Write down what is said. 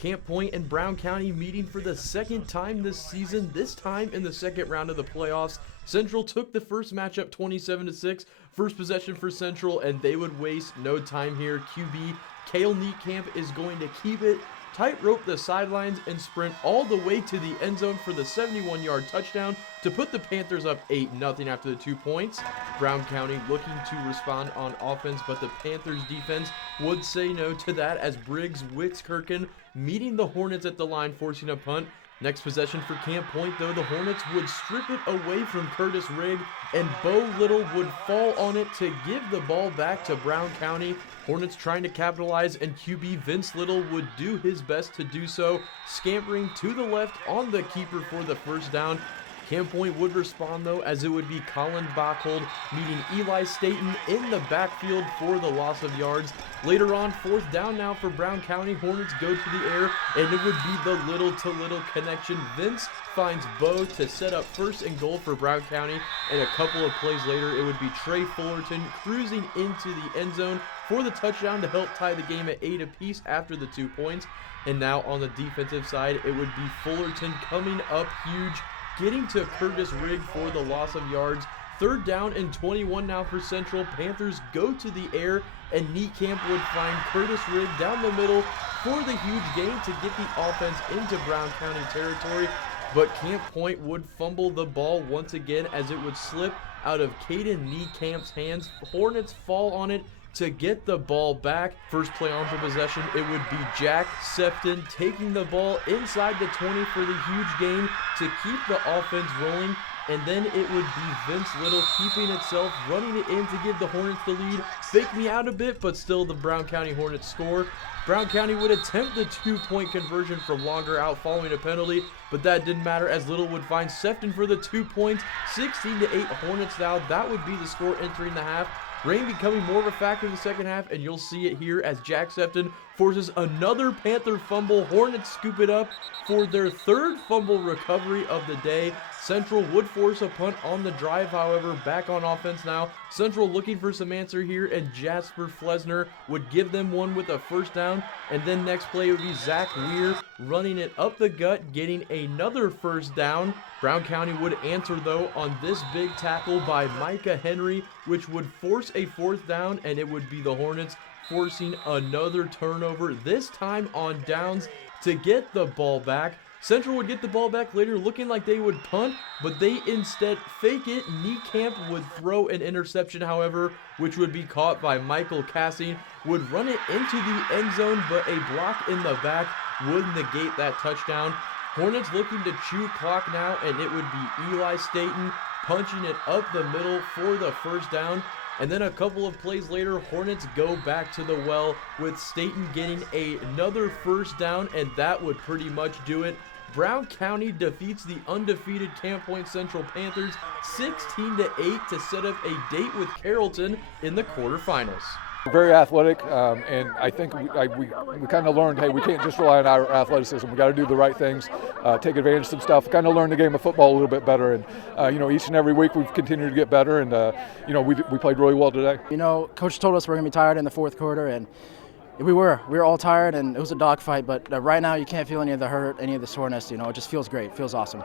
Camp Point and Brown County meeting for the second time this season, this time in the second round of the playoffs. Central took the first matchup 27-6, first possession for Central, and they would waste no time here. QB Kale Neatcamp is going to keep it, tightrope the sidelines, and sprint all the way to the end zone for the 71-yard touchdown to put the Panthers up 8-0 after the 2 points. Brown County looking to respond on offense, but the Panthers defense would say no to that as Briggs Witzkirchen meeting the Hornets at the line, forcing a punt. Next possession for Camp Point, though, the Hornets would strip it away from Curtis Rigg, and Bo Little would fall on it to give the ball back to Brown County. Hornets trying to capitalize, and QB Vince Little would do his best to do so, scampering to the left on the keeper for the first down. Camp Point would respond, though, as it would be Colin Bachhold meeting Eli Staten in the backfield for the loss of yards. Later on, fourth down now for Brown County. Hornets go to the air, and it would be the little-to-little connection. Vince finds Bo to set up first and goal for Brown County, and a couple of plays later, it would be Trey Fullerton cruising into the end zone for the touchdown to help tie the game at 8 apiece after the 2 points. And now on the defensive side, it would be Fullerton coming up huge, getting to Curtis Rigg for the loss of yards. Third down and 21 now for Central. Panthers go to the air, and Neatcamp would find Curtis Rigg down the middle for the huge gain to get the offense into Brown County territory. But Camp Point would fumble the ball once again as it would slip out of Caden Neatcamp's hands. Hornets fall on it to get the ball back. First play on for possession, it would be Jack Sefton taking the ball inside the 20 for the huge gain to keep the offense rolling. And then it would be Vince Little keeping itself, running it in to give the Hornets the lead. Fake me out a bit, but still the Brown County Hornets score. Brown County would attempt the 2-point conversion from longer out following a penalty, but that didn't matter as Little would find Sefton for the 2 points. 16-8 Hornets now. That would be the score entering the half. Rain becoming more of a factor in the second half, and you'll see it here as Jack Sefton forces another Panther fumble. Hornets scoop it up for their third fumble recovery of the day. Central would force a punt on the drive, however, back on offense now. Central looking for some answer here, and Jasper Flesner would give them one with a first down. And then next play would be Zach Weir running it up the gut, getting another first down. Brown County would answer, though, on this big tackle by Micah Henry, which would force a fourth down, and it would be the Hornets forcing another turnover, this time on downs, to get the ball back. Central would get the ball back later, looking like they would punt, but they instead fake it. Neatcamp would throw an interception, however, which would be caught by Michael Cassing, would run it into the end zone, but a block in the back would negate that touchdown. Hornets looking to chew clock now, and it would be Eli Staten punching it up the middle for the first down. And then a couple of plays later, Hornets go back to the well with Staten getting another first down, and that would pretty much do it. Brown County defeats the undefeated Camp Point Central Panthers 16-8 to set up a date with Carrollton in the quarterfinals. Very athletic, and I think we kind of learned, hey, we can't just rely on our athleticism. We got to do the right things, take advantage of some stuff, kind of learn the game of football a little bit better. And each and every week we've continued to get better, and we played really well today. Coach told us we're gonna be tired in the fourth quarter, and we were all tired, and it was a dogfight. But right now you can't feel any of the hurt, any of the soreness. It just feels great, feels awesome.